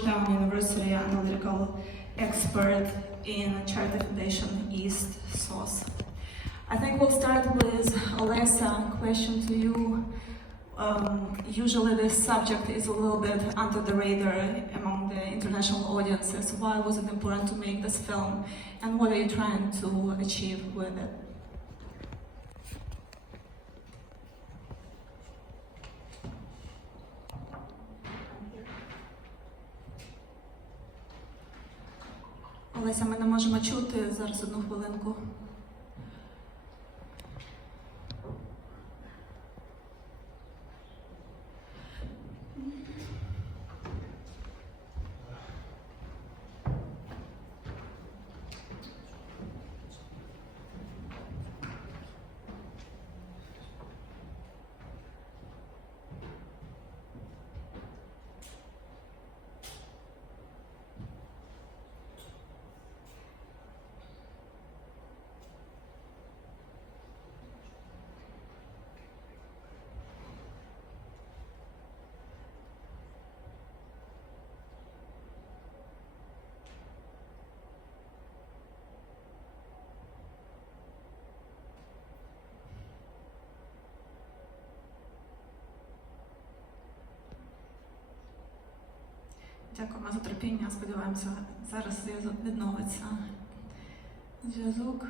Georgetown University analytical expert in Charity Foundation East source. I think we'll start with Olesia. Question to you. Usually this subject is a little bit under the radar among the international audiences. Why was it important to make this film, and what are you trying to achieve with it? Олеся, ми не можемо чути, зараз одну хвилинку. Дякуємо за терпіння, сподіваємося, зараз відновиться зв'язок.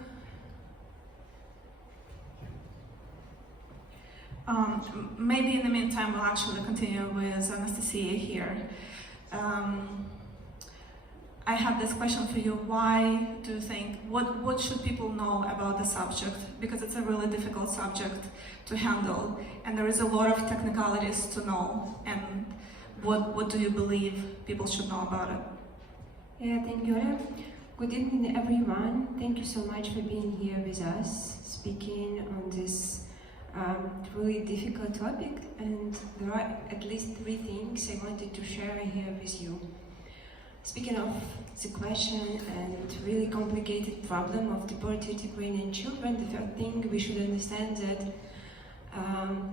Maybe in the meantime we'll actually continue with Anastasiia here. I have this question for you. Why do you think, what should people know about the subject? Because it's a really difficult subject to handle, and there is a lot of technicalities to know. And what do you believe people should know about it? Yeah, thank you, Oля. Good evening, everyone. Thank you so much for being here with us, speaking on this really difficult topic. And there are at least 3 things I wanted to share here with you. Speaking of the question and really complicated problem of deported Ukrainian children, the first thing we should understand that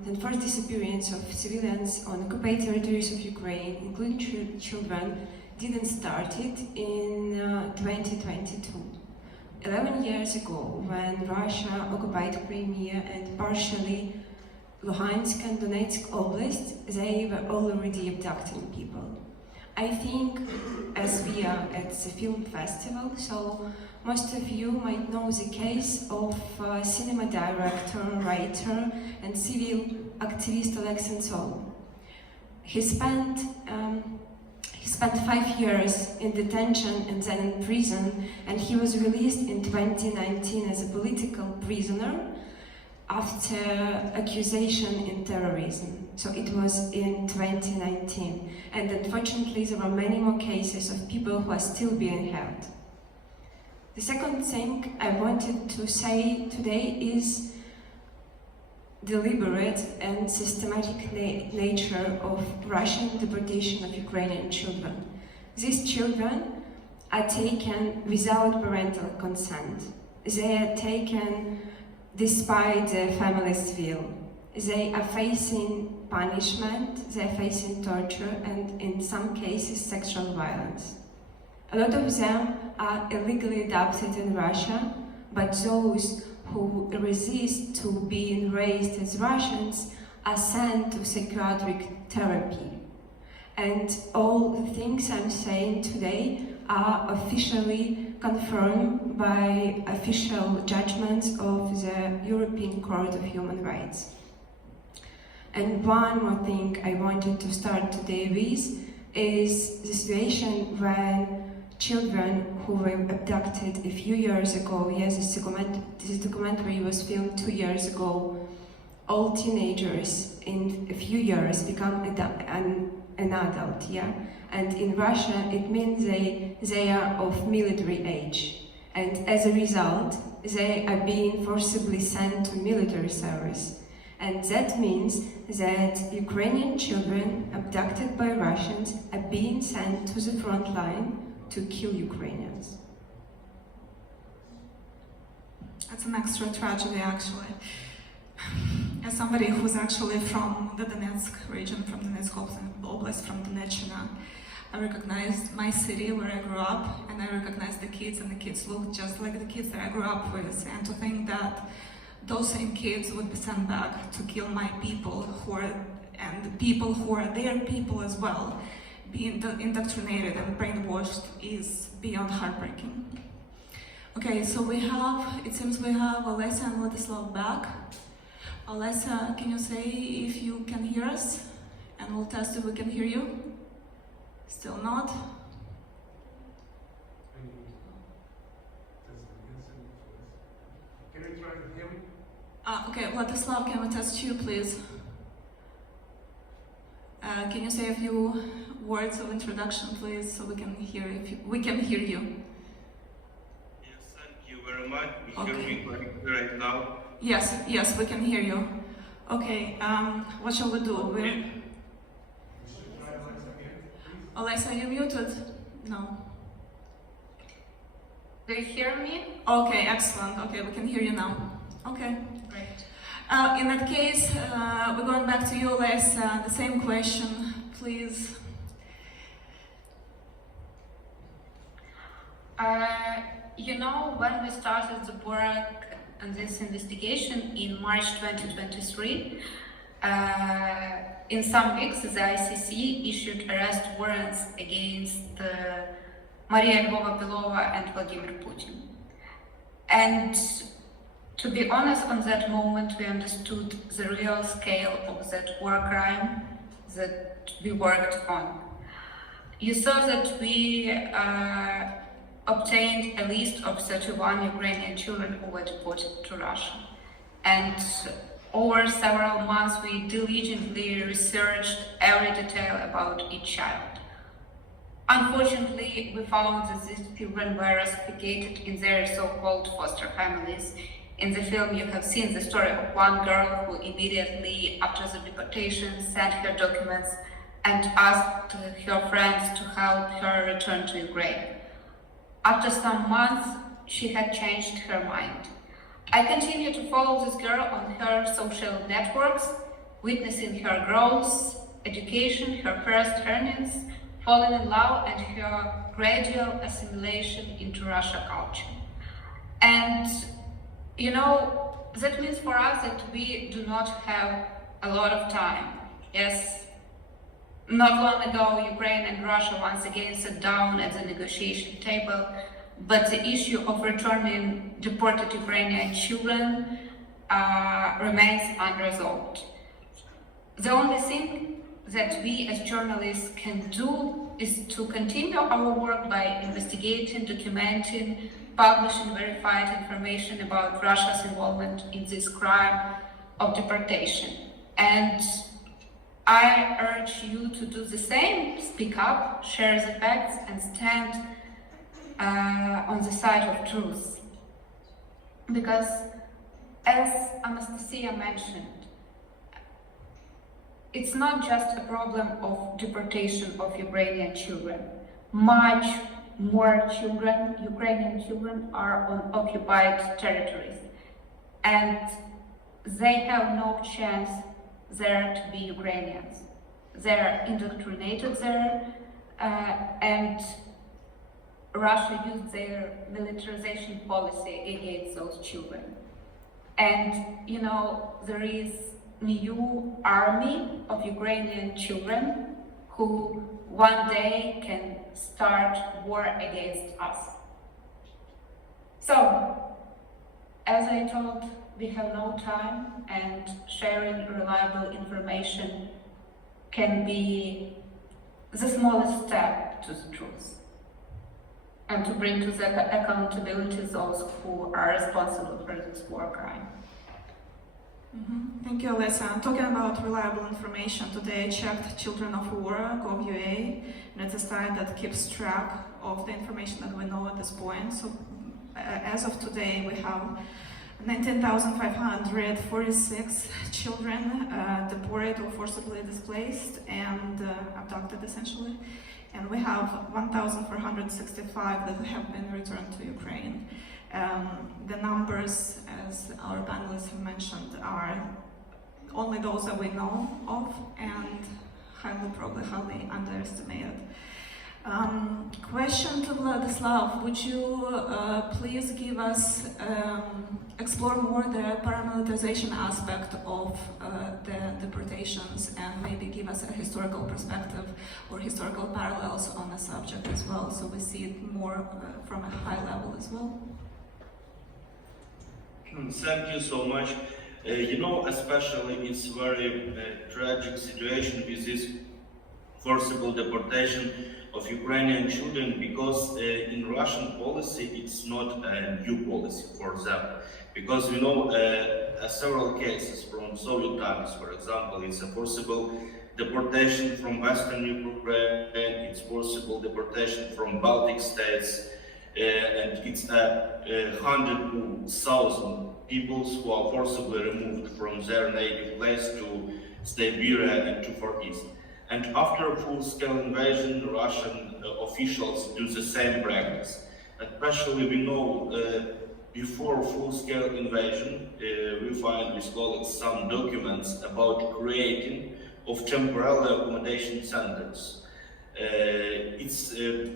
the first disappearance of civilians on occupied territories of Ukraine, including children, didn't start it in 2022. 11 years ago, when Russia occupied Crimea and partially Luhansk and Donetsk Oblast, they were already abducting people. I think, as we are at the film festival, so most of you might know the case of cinema director, writer, and civil activist Olesia Bida. He spent 5 years in detention and then in prison, and he was released in 2019 as a political prisoner after accusation in terrorism. So it was in 2019, and unfortunately there are many more cases of people who are still being held. The second thing I wanted to say today is deliberate and systematic nature of Russian deportation of Ukrainian children. These children are taken without parental consent. They are taken despite their family's will. They are facing punishment, they are facing torture, and in some cases sexual violence. A lot of them are illegally adopted in Russia, but those who resist to being raised as Russians are sent to psychiatric therapy. And all the things I'm saying today are officially confirmed by official judgments of the European Court of Human Rights. And one more thing I wanted to start today with is the situation when children who were abducted a few years ago, yes, this documentary was filmed 2 years ago, all teenagers in a few years become an adult, yeah? And in Russia, it means they are of military age. And as a result, they are being forcibly sent to military service. And that means that Ukrainian children abducted by Russians are being sent to the front line to kill Ukrainians. That's an extra tragedy, actually. As somebody who's actually from the Donetsk region, from Donetsk Oblast, from Donetsk, I recognized my city where I grew up, and I recognized the kids, and the kids looked just like the kids that I grew up with. And to think that those same kids would be sent back to kill my people, and the people who are their people as well, being indoctrinated and brainwashed, is beyond heartbreaking. Okay, so it seems we have Olesia and Vladyslav back. Olesia, can you say if you can hear us? And we'll test if we can hear you. Still not. Can you try him? Okay, Vladyslav, can we test you, please? Can you say a few words of introduction, please, so we can hear we can hear you? Yes, thank you very much. You hear me right now? Yes, we can hear you. Okay, what shall we do? Olesia, are you muted? No. Do you hear me? Okay, excellent. Okay, we can hear you now. Okay. Great. In that case, we're going back to you, Olesia. The same question, please. When we started the work on this investigation in March 2023, in some weeks the ICC issued arrest warrants against Maria Lvova-Belova and Vladimir Putin. And to be honest, on that moment we understood the real scale of that war crime that we worked on. You saw that we obtained a list of 31 Ukrainian children who were deported to Russia. And over several months we diligently researched every detail about each child. Unfortunately, we found that these children were russificated in their so-called foster families. In the film you have seen the story of one girl who immediately after the deportation sent her documents and asked her friends to help her return to Ukraine. After some months, she had changed her mind. I continued to follow this girl on her social networks, witnessing her growth, education, her first earnings, falling in love, and her gradual assimilation into Russia culture. And that means for us that we do not have a lot of time. Yes, not long ago, Ukraine and Russia once again sat down at the negotiation table, but the issue of returning deported Ukrainian children remains unresolved. The only thing that we as journalists can do is to continue our work by investigating, documenting, publishing verified information about Russia's involvement in this crime of deportation. And I urge you to do the same, speak up, share the facts, and stand on the side of truth. Because, as Anastasiia mentioned, it's not just a problem of deportation of Ukrainian children. Much more children, Ukrainian children, are on occupied territories, and they have no chance there to be Ukrainians. They're indoctrinated there, and Russia used their militarization policy against those children. And there is new army of Ukrainian children who one day can start war against us. So, as I told, we have no time, and sharing reliable information can be the smallest step to the truth, and to bring to the accountability those who are responsible for this war crime. Thank you, Olesia. Talking about reliable information, today I checked Children of War, gov.ua, and it's a site that keeps track of the information that we know at this point. So, as of today, we have 19,546 children deported or forcibly displaced and abducted, essentially. And we have 1,465 that have been returned to Ukraine. The numbers, as our panelists have mentioned, are only those that we know of and probably highly underestimated. Question to Vladyslav, would you please give us, explore more the paramilitarization aspect of the deportations and maybe give us a historical perspective or historical parallels on the subject as well, so we see it more from a high level as well? Thank you so much. You know, especially it's very tragic situation with this forcible deportation of Ukrainian children, because in Russian policy it's not a new policy for them, because you know several cases from Soviet times, for example, it's a forcible deportation from Western Ukraine, it's forcible deportation from Baltic states, and it's 100,000 people who are forcibly removed from their native place to Siberia and to Far East. And after a full-scale invasion, Russian officials do the same practice. Especially we know before full-scale invasion, we find with colleagues some documents about creating of temporary accommodation centers. It's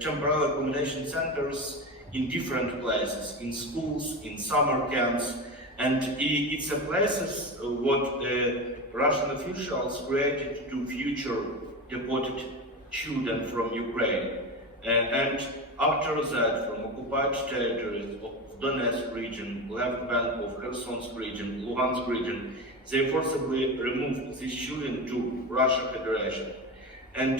temporary accommodation centers in different places, in schools, in summer camps, and it's a places what Russian officials created to future deported children from Ukraine. And after that, from occupied territories of Donetsk region, left bank of Kherson region, Luhansk region, they forcibly removed these children to Russia Federation. And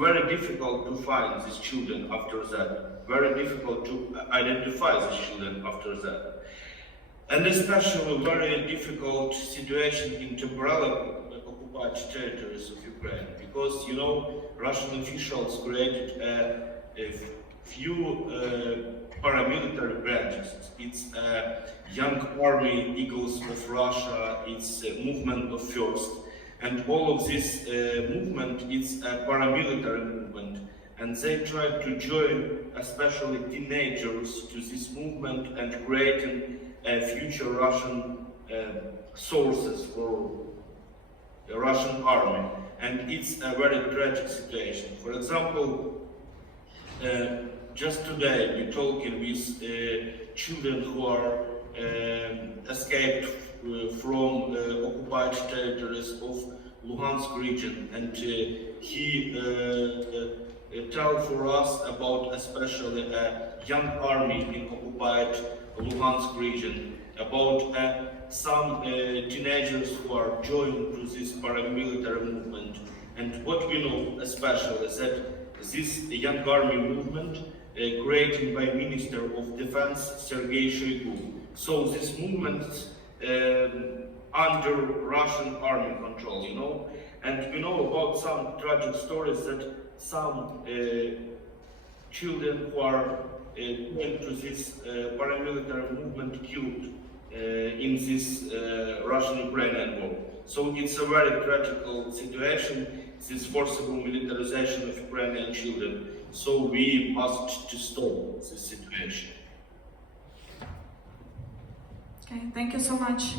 very difficult to find these children after that, very difficult to identify these children after that. And especially very difficult situation in temporarily occupied territories of Ukraine, because you know Russian officials created a few paramilitary branches. It's Young Army Eagles of Russia, it's a movement of First, and all of this movement is a paramilitary movement, and they try to join especially teenagers to this movement and creating future Russian sources for the Russian army. And it's a very tragic situation. For example, just today we're talking with children who are escaped from occupied territories of Luhansk region, and he tell for us about especially a young army in occupied Luhansk region, about some teenagers who are joined to this paramilitary movement. And what we know especially is that this young army movement created by Minister of Defense Sergei Shoigu. So this movement under Russian army control, you know. And we know about some tragic stories that some children who are went to this paramilitary movement killed in this Russian-Ukrainian war. So it's a very tragical situation, this forcible militarization of Ukrainian children. So we must to stop this situation. Okay, thank you so much.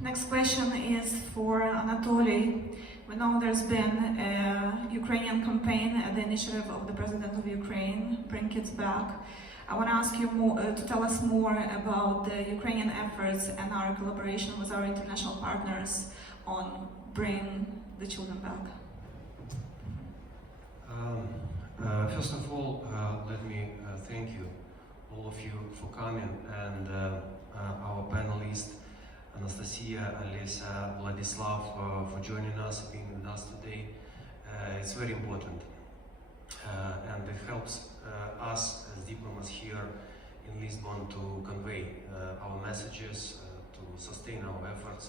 Next question is for Anatolii. We know there's been a Ukrainian campaign at the initiative of the President of Ukraine, Bring Kids Back. I want to ask you to tell us more about the Ukrainian efforts and our collaboration with our international partners on Bring the Children Back. First of all, let me thank you, all of you, for coming, and our panelists, Anastasiia, Olesia, Vladyslav, for joining us, being with us today. It's very important, and it helps us as diplomats here in Lisbon to convey our messages, to sustain our efforts,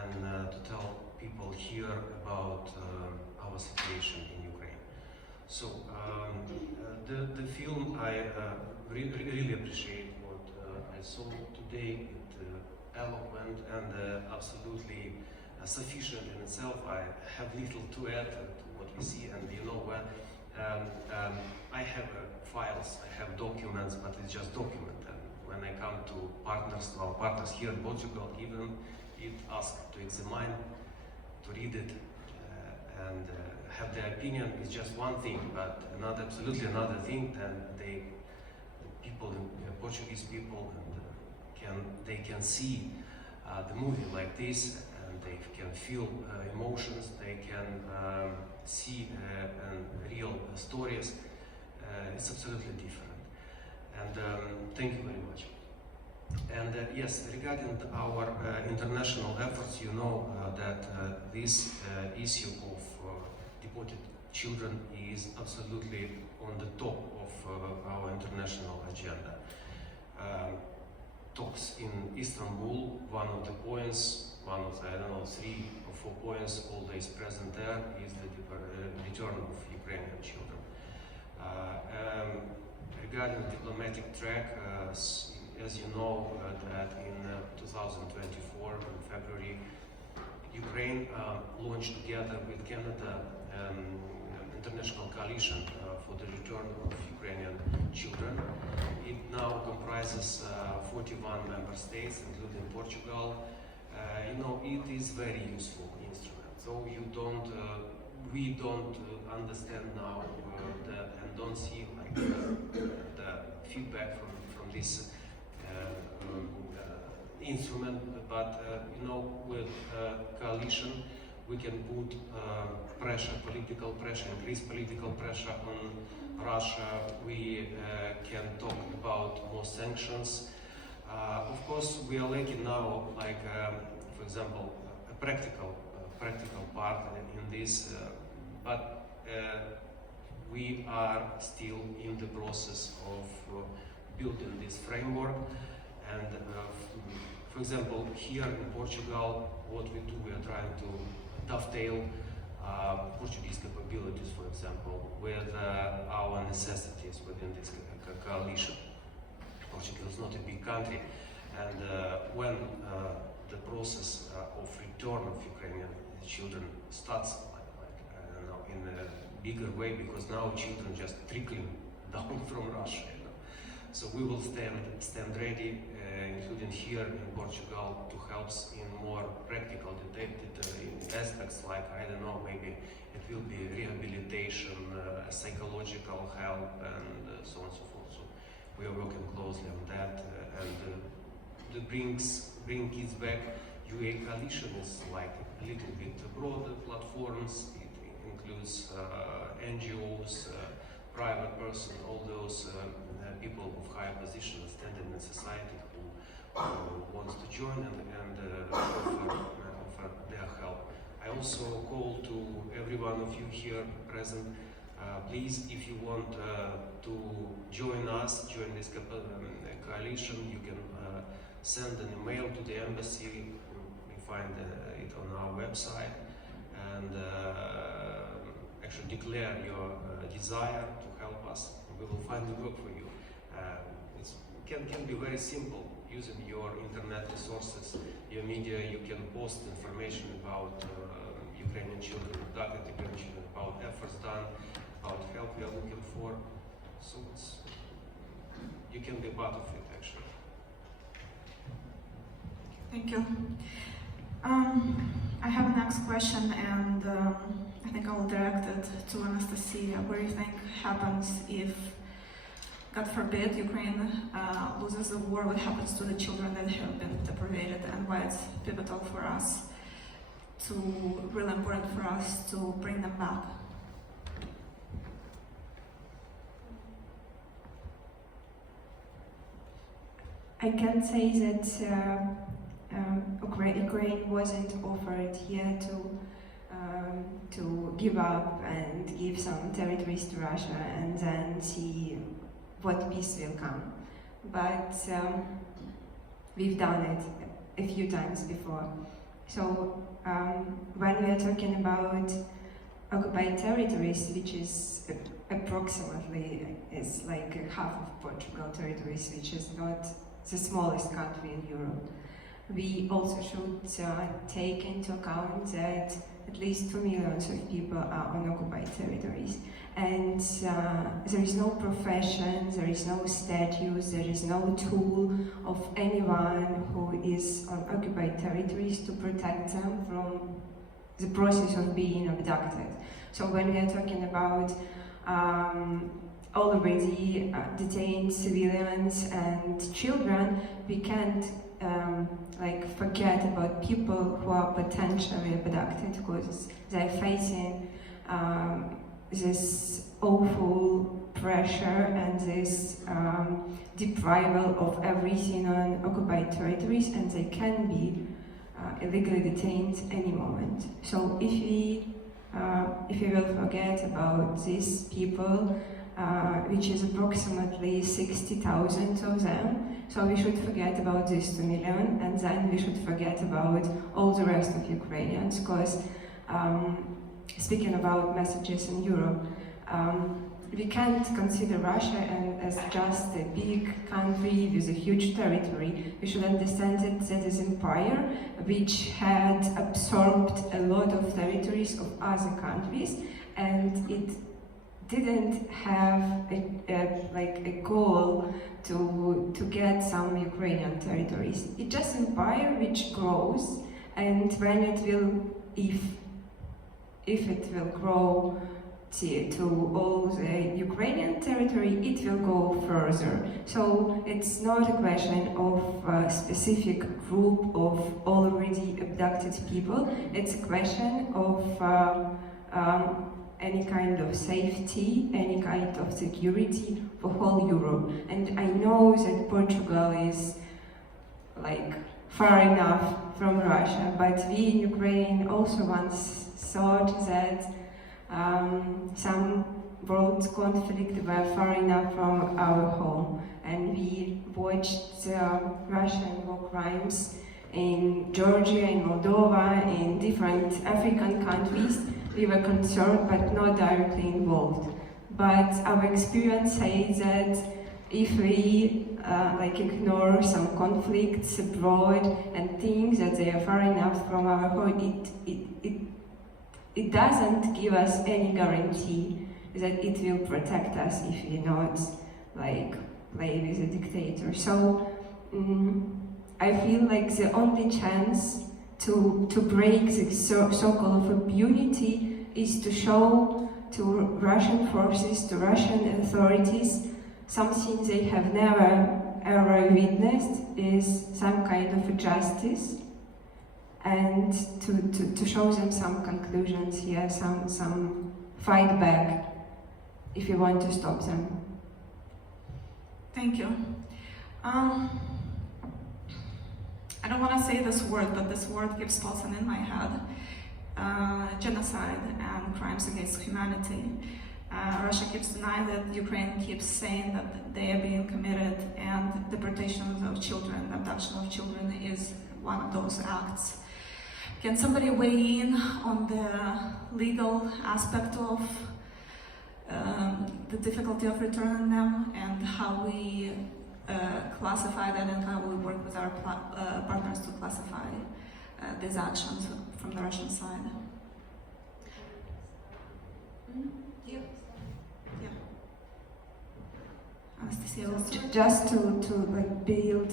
and to tell people here about our situation in Ukraine. So the film, I really appreciate what I saw today. Eloquent and absolutely sufficient in itself. I have little to add to what we see, and you know what, I have files, I have documents, but it's just document. And when I come to our partners here in Portugal, even it asks to examine, to read it, and have their opinion is just one thing, but absolutely another thing. And people, Portuguese people, they can see the movie like this, and they can feel emotions. They can see real stories. It's absolutely different. And thank you very much. And yes, regarding our international efforts, you know that this issue of deported children is absolutely on the top of our international agenda. Talks in Istanbul, one of the points, one of the, I don't know, 3 or 4 points always present there is the return of Ukrainian children. Regarding the diplomatic track, as you know, that in 2024, in February, Ukraine launched together with Canada international coalition for the return of Ukrainian children. It now comprises 41 member states, including Portugal. You know, it is very useful instrument. So we don't understand now and don't see like the feedback from this instrument, but you know, with coalition we can put pressure, political pressure, increase political pressure on Russia. We can talk about more sanctions. Of course, we are lacking now, like for example, a practical part in this, but we are still in the process of building this framework. And for example, here in Portugal, what we do, we are trying to dovetail Portuguese capabilities, for example, with our necessities within this coalition. Portugal is not a big country, and when the process of return of Ukrainian children starts in a bigger way, because now children just trickling down from Russia. You know? So we will stand ready, including here in Portugal, to help in more practical, aspects, like, I don't know, maybe it will be rehabilitation, psychological help, and so on and so forth. So we are working closely on that, and to bring kids back. UA coalition is like a little bit broader platforms. It includes NGOs, private person, all those people of high position standing in society who wants to join and offer their help. I also call to every one of you here present, please, if you want to join us, join this coalition, you can send an email to the embassy. You find it on our website, and actually declare your desire to help us. We will find the work for you. It can be very simple. Using your internet resources, your media, you can post information about Ukrainian children, adopted Ukrainian children, about efforts done, about help we are looking for. So you can be part of it, actually. Thank you. I have a next question, and I think I will direct it to Anastasiia. What do you think happens if, God forbid, Ukraine loses the war? What happens to the children that have been deported, and why it's pivotal for us, really important for us to bring them back? I can say that Ukraine wasn't offered here to give up and give some territories to Russia and then see what peace will come. But we've done it a few times before. So when we are talking about occupied territories, which is approximately is like half of Portugal territories, which is not the smallest country in Europe, we also should take into account that at least 2 million of people are on occupied territories. And there is no profession, there is no status, there is no tool of anyone who is on occupied territories to protect them from the process of being abducted. So when we are talking about already detained civilians and children, we can't like forget about people who are potentially abducted, because they're facing this awful pressure and this deprival of everything on occupied territories, and they can be illegally detained any moment. So if we will forget about these people, which is approximately 60,000 of them, so we should forget about these 2 million, and then we should forget about all the rest of Ukrainians, because speaking about messages in Europe, we can't consider Russia as just a big country with a huge territory. We should understand that is an empire which had absorbed a lot of territories of other countries, and it didn't have a goal to get some Ukrainian territories. It's just an empire which grows, and when it will, if it will grow to all the Ukrainian territory, it will go further. So it's not a question of a specific group of already abducted people, it's a question of any kind of safety, any kind of security for whole Europe. And I know that Portugal is like far enough from Russia, but we in Ukraine also once thought that some world conflict were far enough from our home, and we watched Russian war crimes in Georgia, in Moldova, in different African countries. We were concerned but not directly involved. But our experience says that if we ignore some conflicts abroad and think that they are far enough from our home, it doesn't give us any guarantee that it will protect us if we not play with a dictator. So I feel like the only chance to break the circle of impunity is to show to Russian forces, to Russian authorities, something they have never ever witnessed is some kind of justice, and to show them some conclusions here, some fight back if you want to stop them. Thank you. I don't want to say this word, but this word keeps tossing in my head. Genocide and crimes against humanity. Russia keeps denying it, Ukraine keeps saying that they are being committed, and deportations of children, abduction of children is one of those acts. Can somebody weigh in on the legal aspect of the difficulty of returning them, and how we classify that, and how we work with our partners to classify these actions from the Russian side? Yeah. Anastasiia, Just to build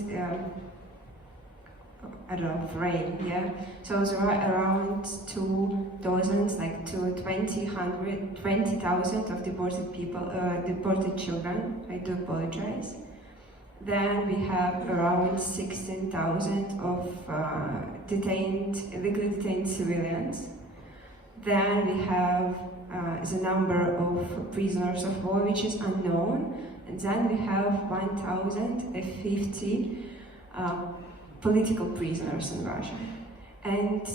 I don't know, frame, yeah. So there are around 2,000, to 20,000 of deported people, deported children. I do apologize. Then we have around 16,000 of illegally detained civilians. Then we have the number of prisoners of war, which is unknown. And then we have 1,050 political prisoners in Russia. And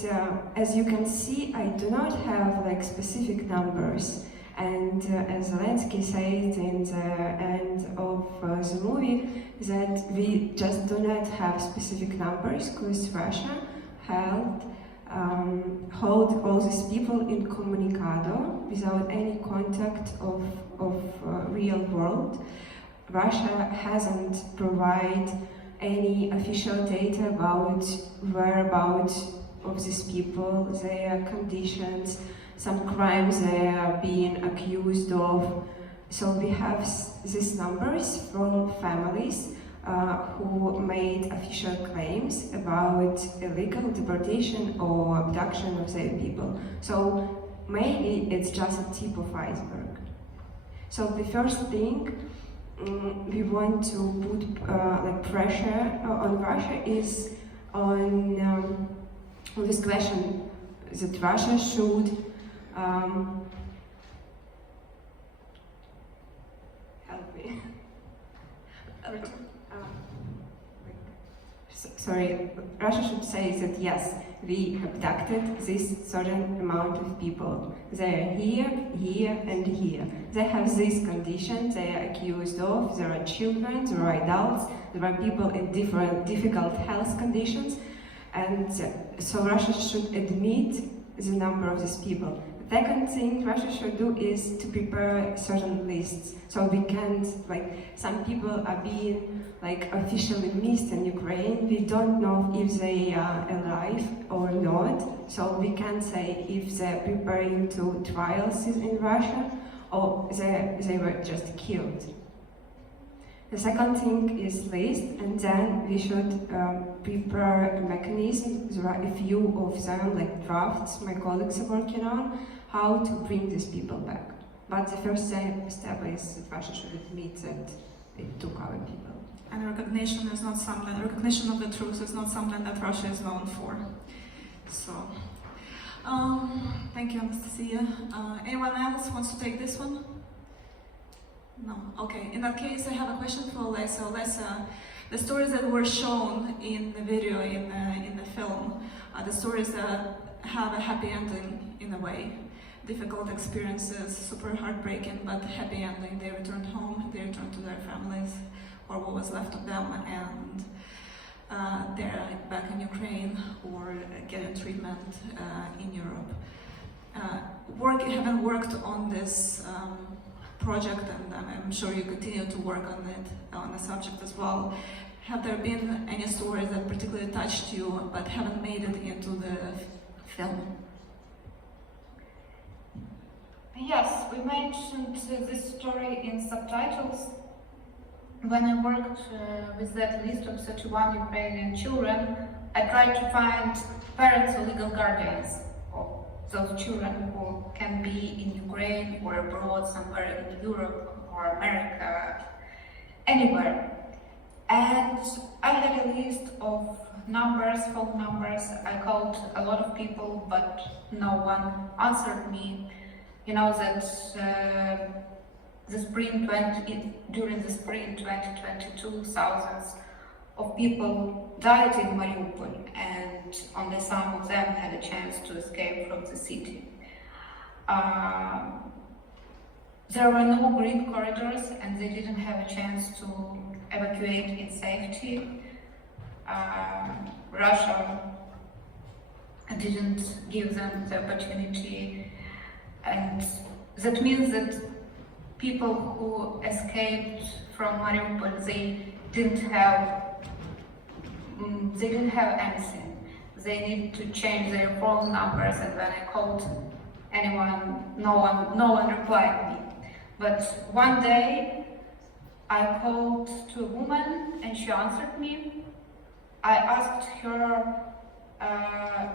as you can see, I do not have specific numbers. And as Zelensky said in the end of the movie, that we just do not have specific numbers because Russia hold all these people incommunicado without any contact of real world. Russia hasn't provided any official data about whereabouts of these people, their conditions, some crimes they are being accused of. So we have these numbers from families who made official claims about illegal deportation or abduction of their people. So maybe it's just a tip of iceberg. So the first thing we want to put like pressure on Russia is on this question that Russia should help me. Sorry, Russia should say that yes, we abducted this certain amount of people. They are here, here, and here. They have these conditions they are accused of. There are children, there are adults, there are people in different difficult health conditions, and so Russia should admit the number of these people. The second thing Russia should do is to prepare certain lists, so we can't, like, some people are being like officially missed in Ukraine. We don't know if they are alive or not, so we can't say if they're preparing to trials in Russia or they were just killed. The second thing is list, and then we should prepare a mechanism. There are a few of them, like drafts my colleagues are working on, how to bring these people back. But the first step is that Russia should admit that it took our people. And recognition is not something, recognition of the truth is not something that Russia is known for. So, thank you, Anastasiia. Anyone else wants to take this one? No? Okay, in that case I have a question for Olesia. Olesia, the stories that were shown in the video, in the film, are the stories that have a happy ending in a way. Difficult experiences, super heartbreaking, but happy ending. They returned home, they returned to their families, or what was left of them, and they're back in Ukraine or getting treatment in Europe. Having worked on this project, and I'm sure you continue to work on it, on the subject as well, have there been any stories that particularly touched you but haven't made it into the film? Yes, we mentioned this story in subtitles. When I worked with that list of 31 Ukrainian children, I tried to find parents or legal guardians of those children who can be in Ukraine or abroad, somewhere in Europe or America, anywhere. And I had a list of numbers, phone numbers. I called a lot of people, but no one answered me. You know that during the spring 2022, thousands of people died in Mariupol, and only some of them had a chance to escape from the city. There were no green corridors, and they didn't have a chance to evacuate in safety. Russia didn't give them the opportunity, and that means that people who escaped from Mariupol, they didn't have anything. They needed to change their phone numbers, and when I called anyone, no one replied me. But one day I called to a woman and she answered me. I asked her,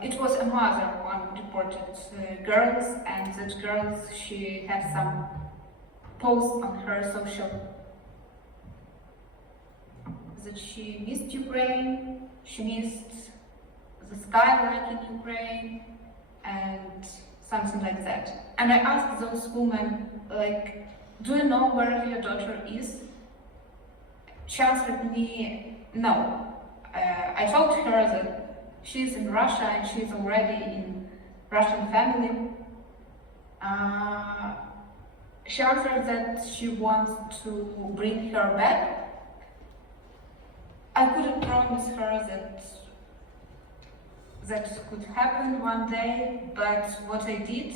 it was a mother who deported girls, and that girls, she had some posts on her social that she missed Ukraine, she missed the skyline in Ukraine, and something like that. And I asked those women, like, do you know where your daughter is? She answered me, no. I told her that she's in Russia and she's already in Russian family. She answered that she wants to bring her back. I couldn't promise her that could happen one day, but what I did,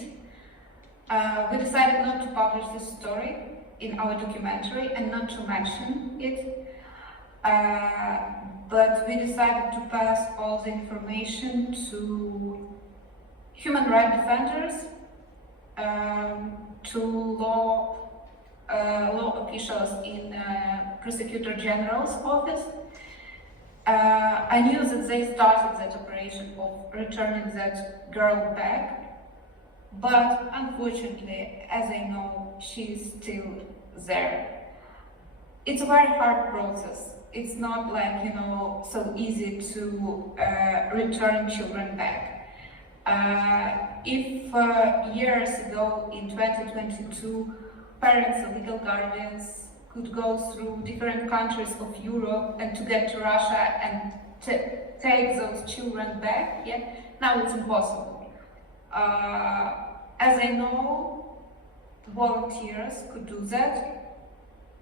we decided not to publish this story in our documentary and not to mention it, but we decided to pass all the information to human rights defenders, to law officials in Prosecutor General's office. I knew that they started that operation of returning that girl back, but unfortunately, as I know, she's still there. It's a very hard process. It's not like, so easy to return children back. If years ago, in 2022, parents or legal guardians could go through different countries of Europe and to get to Russia and take those children back, now it's impossible. As I know, volunteers could do that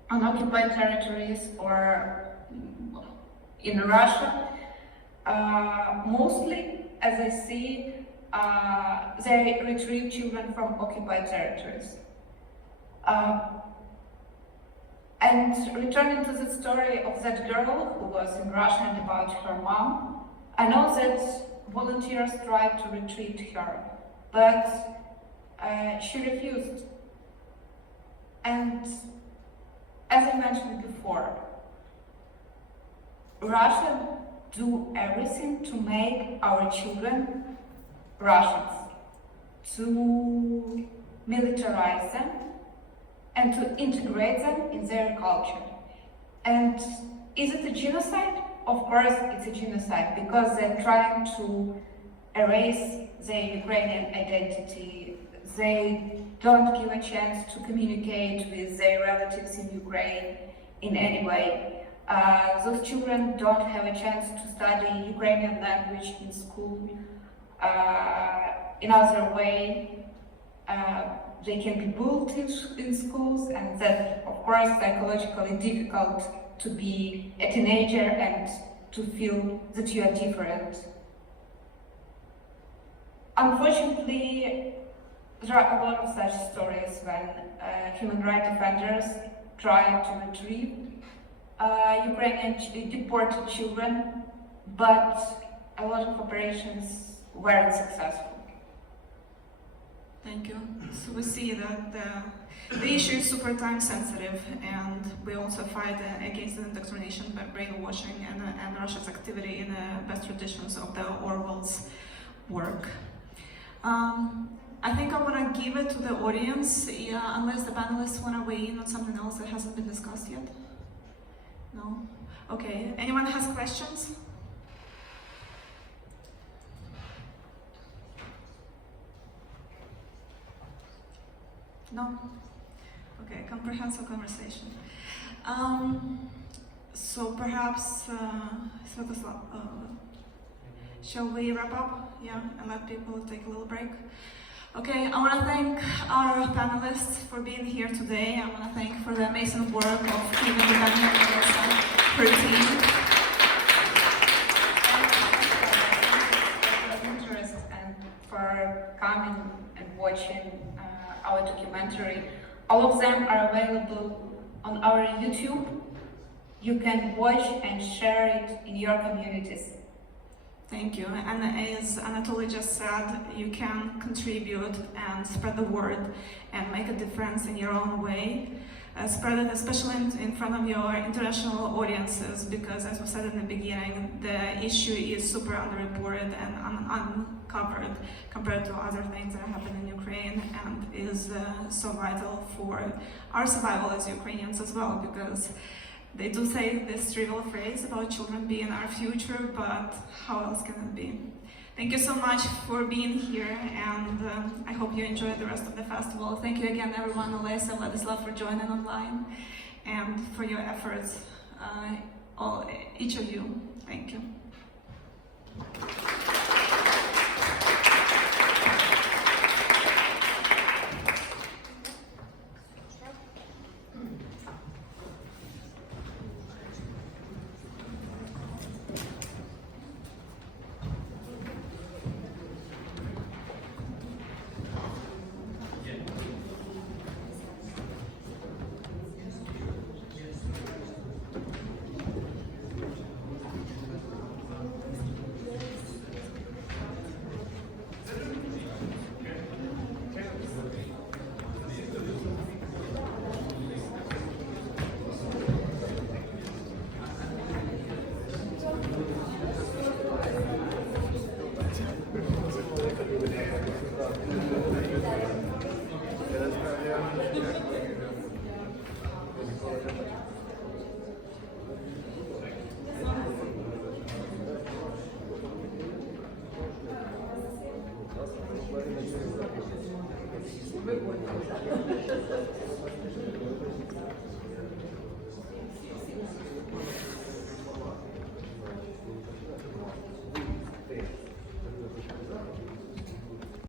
on occupied territories or in Russia. Mostly, as I see, they retrieve children from occupied territories. And returning to the story of that girl who was in Russia and about her mom, I know that volunteers tried to retrieve her, but she refused. And as I mentioned before, Russia do everything to make our children Russians, to militarize them, and to integrate them in their culture. And is it a genocide? Of course it's a genocide, because they're trying to erase their Ukrainian identity. They don't give a chance to communicate with their relatives in Ukraine in any way. Those children don't have a chance to study Ukrainian language in school. In other way, they can be bullied in schools, and that, of course, psychologically difficult to be a teenager and to feel that you are different. Unfortunately, there are a lot of such stories when human rights defenders try to retrieve Ukrainian deported children, but a lot of operations weren't successful. Thank you. So we see that the issue is super time sensitive, and we also fight against the indoctrination by brainwashing and Russia's activity in the best traditions of the Orwell's work. I think I want to give it to the audience, unless the panelists want to weigh in on something else that hasn't been discussed yet. No? Okay. Anyone has questions? No? Okay, comprehensive conversation. So perhaps, Sviatoslav, shall we wrap up? Yeah, and let people take a little break? Okay, I want to thank our panelists for being here today. I want to thank for the amazing work of Kyiv Independent and her team. For interest and for coming and watching our documentary. All of them are available on our YouTube. You can watch and share it in your communities. Thank you. And as Anatolii just said, you can contribute and spread the word and make a difference in your own way. Spread it especially in front of your international audiences, because as we said in the beginning, the issue is super underreported and uncovered compared to other things that happen in Ukraine, and is so vital for our survival as Ukrainians as well, because they do say this trivial phrase about children being our future, but how else can it be? Thank you so much for being here, and I hope you enjoy the rest of the festival. Thank you again, everyone, Olesia, Vladyslav, for joining online, and for your efforts, each of you. Thank you.